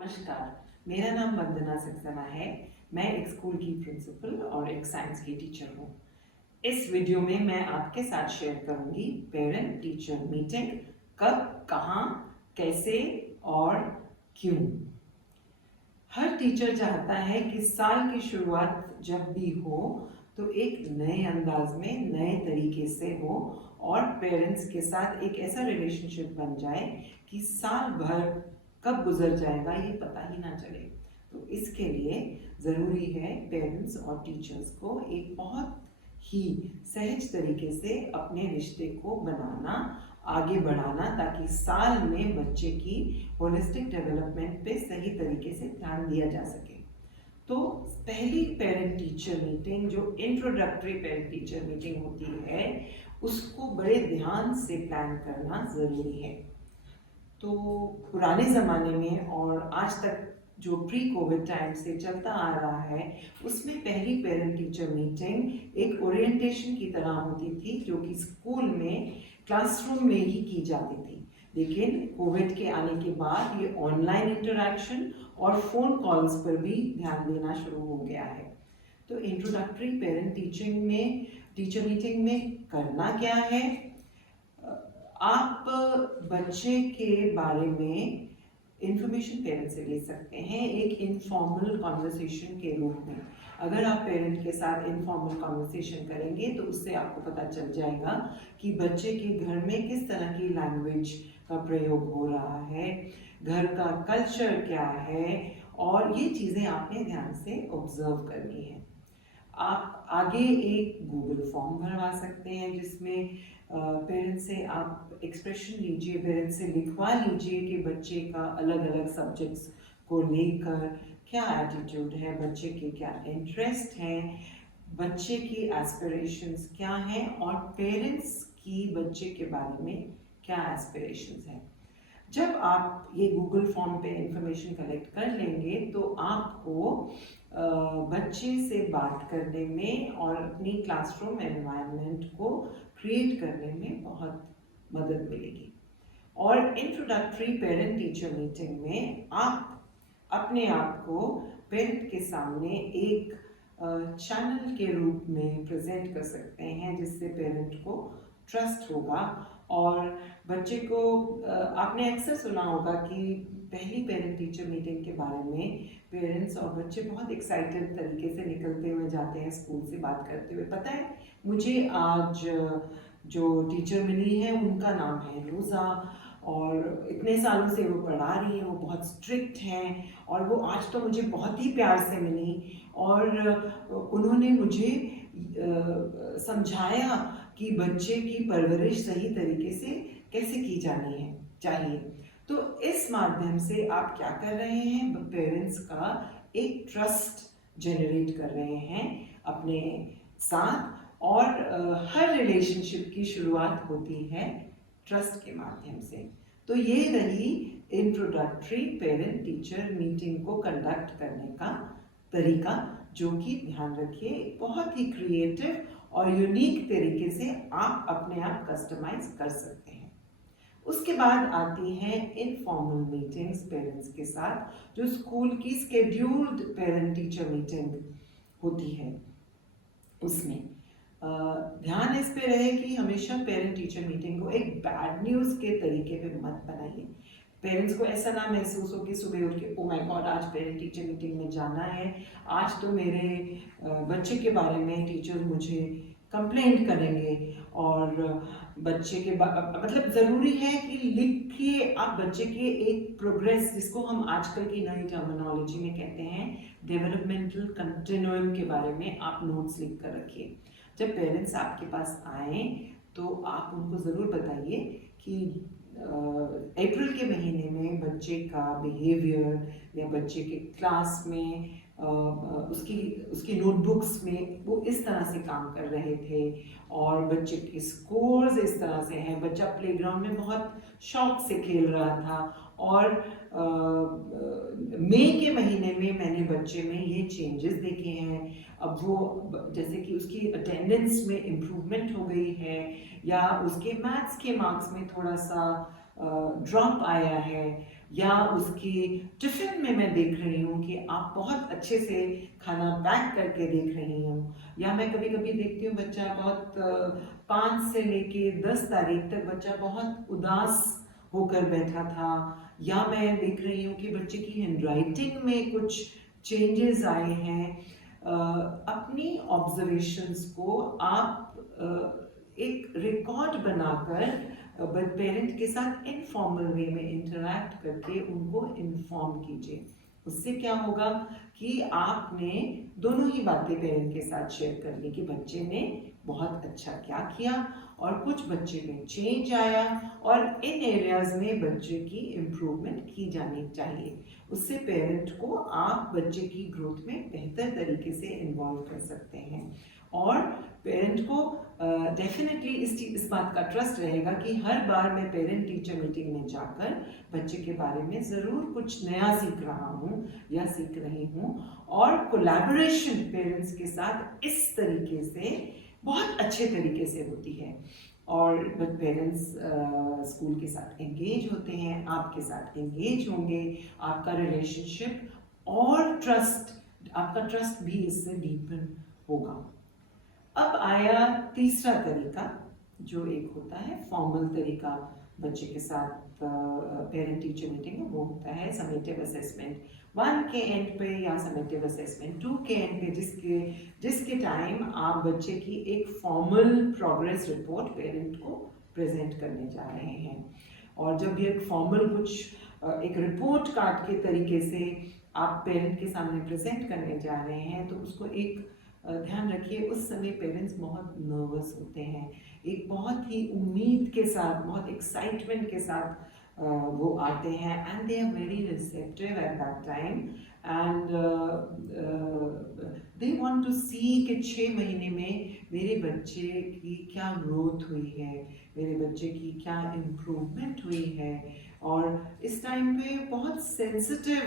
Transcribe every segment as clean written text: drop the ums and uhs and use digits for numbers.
नमस्कार, मेरा नाम वंदना सक्सेना है। मैं एक स्कूल की प्रिंसिपल और एक साइंस की टीचर हूँ। इस वीडियो में मैं आपके साथ शेयर करूँगी पेरेंट टीचर मीटिंग कब, कहाँ, कैसे और क्यों। हर टीचर चाहता है कि साल की शुरुआत जब भी हो तो एक नए अंदाज में, नए तरीके से हो और पेरेंट्स के साथ एक ऐसा रिलेशनशिप बन जाए कि साल भर कब गुजर जाएगा ये पता ही ना चले। तो इसके लिए ज़रूरी है पेरेंट्स और टीचर्स को एक बहुत ही सहज तरीके से अपने रिश्ते को बनाना, आगे बढ़ाना, ताकि साल में बच्चे की होलिस्टिक डेवलपमेंट पे सही तरीके से ध्यान दिया जा सके। तो पहली पेरेंट टीचर मीटिंग जो इंट्रोडक्टरी पेरेंट टीचर मीटिंग होती है उसको बड़े ध्यान से प्लान करना ज़रूरी है। तो पुराने ज़माने में और आज तक जो प्री कोविड टाइम से चलता आ रहा है उसमें पहली पेरेंट टीचर मीटिंग एक ओरिएंटेशन की तरह होती थी जो कि स्कूल में क्लासरूम में ही की जाती थी। लेकिन कोविड के आने के बाद ये ऑनलाइन इंटरेक्शन और फ़ोन कॉल्स पर भी ध्यान देना शुरू हो गया है। तो इंट्रोडक्टरी पेरेंट टीचर मीटिंग में करना क्या है? आप बच्चे के बारे में इंफॉर्मेशन पेरेंट्स से ले सकते हैं एक इनफॉर्मल कॉन्वर्सेशन के रूप में। अगर आप पेरेंट के साथ इनफॉर्मल कॉन्वर्सेशन करेंगे तो उससे आपको पता चल जाएगा कि बच्चे के घर में किस तरह की लैंग्वेज का प्रयोग हो रहा है, घर का कल्चर क्या है, और ये चीज़ें आपने ध्यान से ऑब्जर्व करनी है। आप आगे एक गूगल फॉर्म भरवा सकते हैं जिसमें पेरेंट्स से आप एक्सप्रेशन लीजिए, पेरेंट्स से लिखवा लीजिए कि बच्चे का अलग अलग सब्जेक्ट्स को लेकर क्या एटीट्यूड है, बच्चे के क्या इंटरेस्ट हैं, बच्चे की एस्पिरेशंस क्या हैं और पेरेंट्स की बच्चे के बारे में क्या एस्पिरेशंस हैं। जब आप ये गूगल फॉर्म पे इंफॉर्मेशन कलेक्ट कर लेंगे तो आपको बच्चे से बात करने में और अपनी क्लासरूम एनवायरनमेंट को क्रिएट करने में बहुत मदद मिलेगी। और इंट्रोडक्टरी पेरेंट टीचर मीटिंग में आप अपने आप को पेरेंट के सामने एक चैनल के रूप में प्रेजेंट कर सकते हैं जिससे पेरेंट को ट्रस्ट होगा। और बच्चे को आपने अक्सर सुना होगा कि पहली पेरेंट टीचर मीटिंग के बारे में पेरेंट्स और बच्चे बहुत एक्साइटेड तरीके से निकलते हुए जाते हैं स्कूल से बात करते हुए। पता है मुझे आज जो टीचर मिली है उनका नाम है रोज़ा और इतने सालों से वो पढ़ा रही है, वो बहुत स्ट्रिक्ट हैं और वो आज तो मुझे बहुत ही प्यार से मिली और उन्होंने मुझे समझाया कि बच्चे की परवरिश सही तरीके से कैसे की जानी है चाहिए। तो इस माध्यम से आप क्या कर रहे हैं, पेरेंट्स का एक ट्रस्ट जनरेट कर रहे हैं अपने साथ। और हर रिलेशनशिप की शुरुआत होती है ट्रस्ट के माध्यम से। तो ये रही इंट्रोडक्टरी पेरेंट टीचर मीटिंग को कंडक्ट करने का तरीका, जो कि ध्यान रखिए बहुत ही क्रिएटिव और यूनिक तरीके से आप अपने आप कस्टमाइज कर सकते हैं। उसके बाद आती हैं इनफॉर्मल मीटिंग्स पेरेंट्स के साथ, जो स्कूल की स्केड्यूल्ड पेरेंट टीचर मीटिंग होती है। उसमें ध्यान इस पे रहे कि हमेशा पेरेंट टीचर मीटिंग को एक बैड न्यूज़ के तरीके पे मत बनाइए। पेरेंट्स को ऐसा ना महसूस हो कि सुबह उठ के ओ माय गॉड आज पेरेंट टीचर मीटिंग में जाना है, आज तो मेरे बच्चे के बारे में टीचर मुझे कंप्लेंट करेंगे। और बच्चे के मतलब ज़रूरी है कि लिखिए आप बच्चे के एक प्रोग्रेस, जिसको हम आजकल की नई टर्मिनोलॉजी में कहते हैं डेवलपमेंटल कंटिन्यूम, के बारे में आप नोट्स लिख कर रखिए। जब पेरेंट्स आपके पास आए तो आप उनको ज़रूर बताइए कि अप्रैल के महीने में बच्चे का बिहेवियर या बच्चे के क्लास में उसकी नोटबुक्स में वो इस तरह से काम कर रहे थे और बच्चे के स्कोर्स इस तरह से हैं, बच्चा प्लेग्राउंड में बहुत शौक से खेल रहा था। और मई के महीने में मैंने बच्चे में ये चेंजेस देखे हैं, अब वो जैसे कि उसकी अटेंडेंस में इम्प्रूवमेंट हो गई है या उसके मैथ्स के मार्क्स में थोड़ा सा ड्रॉप आया है या उसकी टिफिन में मैं देख रही हूँ कि आप बहुत अच्छे से खाना पैक करके देख रही हूँ, या मैं कभी कभी देखती हूँ बच्चा बहुत 5 से लेके 10 तारीख तक बच्चा बहुत उदास होकर बैठा था, या मैं देख रही हूँ कि बच्चे की हैंडराइटिंग में कुछ चेंजेस आए हैं। अपनी ऑब्जर्वेशंस को आप एक रिकॉर्ड बनाकर पेरेंट के साथ इनफॉर्मल वे में इंटरैक्ट करके उनको इन्फॉर्म कीजिए। उससे क्या होगा कि आपने दोनों ही बातें पेरेंट के साथ शेयर कर ली कि बच्चे ने बहुत अच्छा क्या किया और कुछ बच्चे में चेंज आया और इन एरियाज में बच्चे की इम्प्रूवमेंट की जानी चाहिए। उससे पेरेंट को आप बच्चे की ग्रोथ में बेहतर तरीके से इन्वॉल्व कर सकते हैं और पेरेंट को डेफिनेटली इस बात का ट्रस्ट रहेगा कि हर बार मैं पेरेंट टीचर मीटिंग में जाकर बच्चे के बारे में ज़रूर कुछ नया सीख रहा हूँ या सीख रही हूँ। और कोलैबोरेशन पेरेंट्स के साथ इस तरीके से बहुत अच्छे तरीके से होती है और पेरेंट्स स्कूल के साथ एंगेज होते हैं, आपके साथ एंगेज होंगे, आपका रिलेशनशिप और आपका ट्रस्ट भी इससे डीपन होगा। अब आया तीसरा तरीका जो एक होता है फॉर्मल तरीका बच्चे के साथ पेरेंट टीचर मीटिंग, वो होता है समेटिव असेसमेंट। 1 के एंड पे या समेटिव असेसमेंट 2 के एंड पे जिसके टाइम आप बच्चे की एक फॉर्मल प्रोग्रेस रिपोर्ट पेरेंट को प्रेजेंट करने जा रहे हैं। और जब ये फॉर्मल एक रिपोर्ट कार्ड के तरीके से आप पेरेंट के सामने प्रेजेंट करने जा रहे हैं तो उसको एक ध्यान रखिए उस समय पेरेंट्स बहुत नर्वस होते हैं, एक बहुत ही उम्मीद के साथ, बहुत एक्साइटमेंट के साथ वो आते हैं and they are very receptive at that time and they want to see कि 6 महीने में मेरे बच्चे की क्या ग्रोथ हुई है, मेरे बच्चे की क्या इम्प्रूवमेंट हुई है। और इस टाइम पे बहुत सेंसिटिव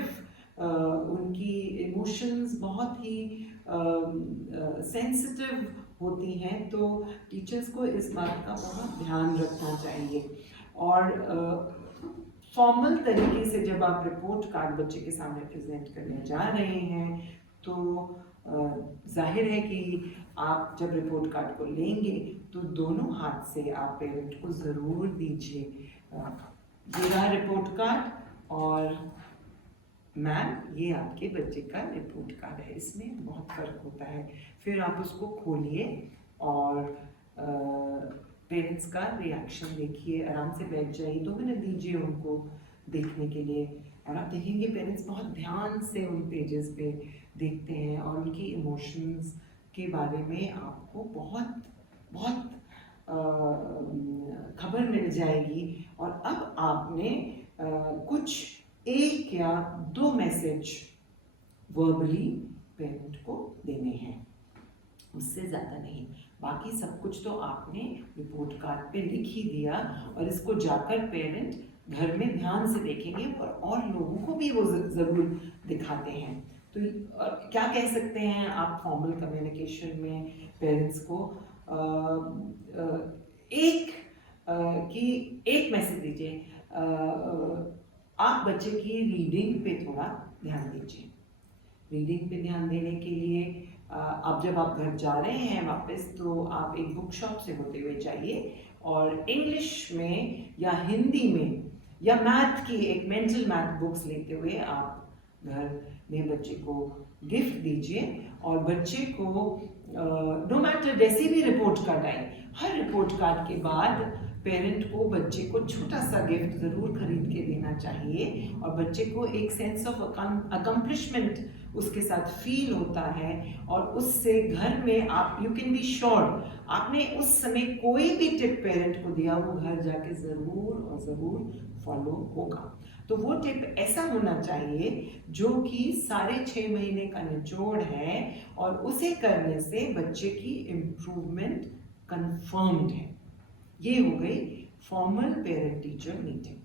उनकी इमोशंस बहुत ही सेंसिटिव होती हैं, तो टीचर्स को इस बात का बहुत ध्यान रखना चाहिए। और फॉर्मल तरीके से जब आप रिपोर्ट कार्ड बच्चे के सामने प्रेजेंट करने जा रहे हैं तो जाहिर है कि आप जब रिपोर्ट कार्ड को लेंगे तो दोनों हाथ से आप पेरेंट को ज़रूर दीजिए। ये रहा रिपोर्ट कार्ड और मैम ये आपके बच्चे का रिपोर्ट कार्ड है, इसमें बहुत फ़र्क होता है। फिर आप उसको खोलिए और पेरेंट्स का रिएक्शन देखिए, आराम से बैठ जाइए, 2 मिनट दीजिए उनको देखने के लिए और आप देखेंगे पेरेंट्स बहुत ध्यान से उन पेजेस पे देखते हैं और उनकी इमोशंस के बारे में आपको बहुत बहुत खबर मिल जाएगी। और अब आपने कुछ 1 या 2 मैसेज वर्बली पेरेंट को देने हैं, उससे ज़्यादा नहीं। बाकी सब कुछ तो आपने रिपोर्ट कार्ड पे लिख ही दिया और इसको जाकर पेरेंट घर में ध्यान से देखेंगे और लोगों को भी वो ज़रूर दिखाते हैं। तो क्या कह सकते हैं आप फॉर्मल कम्युनिकेशन में पेरेंट्स को एक मैसेज दीजिए, आप बच्चे की रीडिंग पे थोड़ा ध्यान दीजिए। रीडिंग पे ध्यान देने के लिए अब जब आप घर जा रहे हैं वापस तो आप एक बुक शॉप से होते हुए जाइए और इंग्लिश में या हिंदी में या मैथ की एक मेंटल मैथ बुक्स लेते हुए आप घर में बच्चे को गिफ्ट दीजिए। और बच्चे को नो मैटर जैसी भी रिपोर्ट कार्ड आए, हर रिपोर्ट कार्ड के बाद पेरेंट को बच्चे को छोटा सा गिफ्ट ज़रूर खरीद के देना चाहिए और बच्चे को एक सेंस ऑफ अकम्प्लिशमेंट उसके साथ फील होता है और उससे घर में आप यू कैन बी श्योर आपने उस समय कोई भी टिप पेरेंट को दिया वो घर जाके ज़रूर और ज़रूर फॉलो होगा। तो वो टिप ऐसा होना चाहिए जो कि सारे 6 महीने का निचोड़ है और उसे करने से बच्चे की इम्प्रूवमेंट कंफर्म्ड है। ये हो गई फॉर्मल पेरेंट टीचर मीटिंग।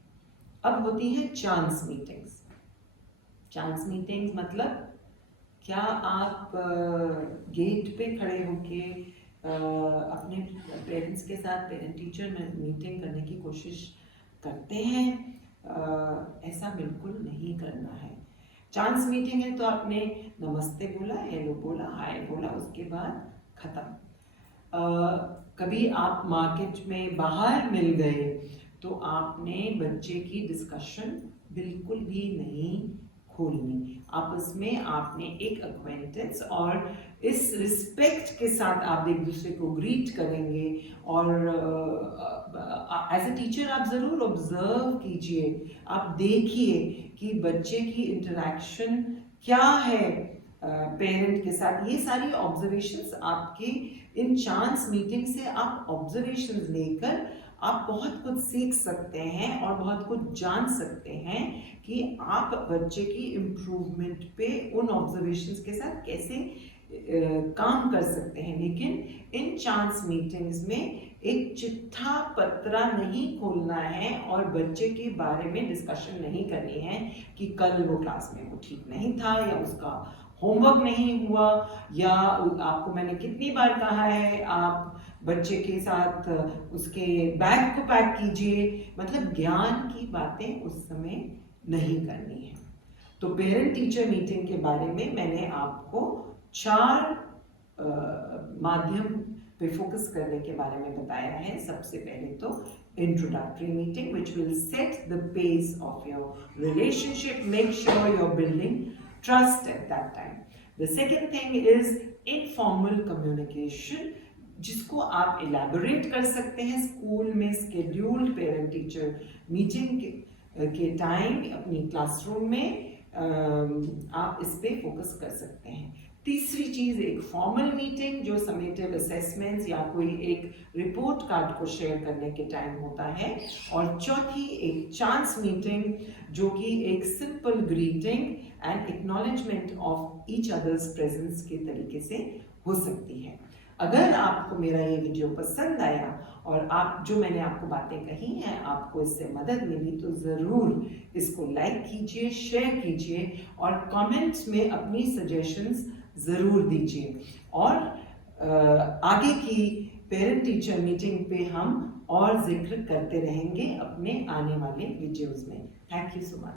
अब होती है चांस मीटिंग्स। चांस मीटिंग्स मतलब क्या आप गेट पे खड़े होके अपने पेरेंट्स के साथ पेरेंट टीचर मीटिंग करने की कोशिश करते हैं ऐसा बिल्कुल नहीं करना है। चांस मीटिंग है तो आपने नमस्ते बोला, हेलो बोला, हाय बोला, उसके बाद खत्म। कभी आप मार्केट में बाहर मिल गए तो आपने बच्चे की डिस्कशन बिल्कुल भी नहीं खोलनी। आपस में आपने एक अक्वेंटेंस और इस रिस्पेक्ट के साथ आप एक दूसरे को ग्रीट करेंगे। और एज ए टीचर आप ज़रूर ऑब्जर्व कीजिए, आप देखिए कि बच्चे की इंटरेक्शन क्या है पेरेंट के साथ। ये सारी ऑब्जर्वेशंस आपके इन चांस मीटिंग से आप ऑब्जर्वेशंस लेकर आप बहुत कुछ सीख सकते हैं और बहुत कुछ जान सकते हैं कि आप बच्चे की इम्प्रूवमेंट पे उन ऑब्जर्वेशंस के साथ कैसे काम कर सकते हैं। लेकिन इन चांस मीटिंग्स में एक चिट्ठा पत्रा नहीं खोलना है और बच्चे के बारे में डिस्कशन नहीं करनी है कि कल वो क्लास में वो ठीक नहीं था, या उसका होमवर्क नहीं हुआ, या आपको मैंने कितनी बार कहा है आप बच्चे के साथ उसके बैग को पैक कीजिए। मतलब ज्ञान की बातें उस समय नहीं करनी है। तो पेरेंट टीचर मीटिंग के बारे में मैंने आपको 4 माध्यम पे फोकस करने के बारे में बताया है। सबसे पहले तो introductory meeting which will set the pace of your relationship, make sure you are building trust at that time. The second thing is informal communication, जिसको आप इलेबोरेट कर सकते हैं स्कूल में स्केड्यूल्ड पेरेंट टीचर मीटिंग के time अपनी classroom में। आप इस पे फोकस कर सकते हैं। तीसरी चीज एक फॉर्मल मीटिंग जो समेटिव असेसमेंट्स या कोई एक रिपोर्ट कार्ड को शेयर करने के टाइम होता है। और चौथी एक चांस मीटिंग जो कि एक simple greeting and acknowledgement of each others presence के तरीके से हो सकती है। अगर आपको मेरा ये वीडियो पसंद आया और आप जो मैंने आपको बातें कही हैं आपको इससे मदद मिली तो ज़रूर इसको लाइक कीजिए, शेयर कीजिए और कमेंट्स में अपनी सजेशंस ज़रूर दीजिए। और आगे की पेरेंट टीचर मीटिंग पे हम और जिक्र करते रहेंगे अपने आने वाले वीडियोस में। Thank you so much.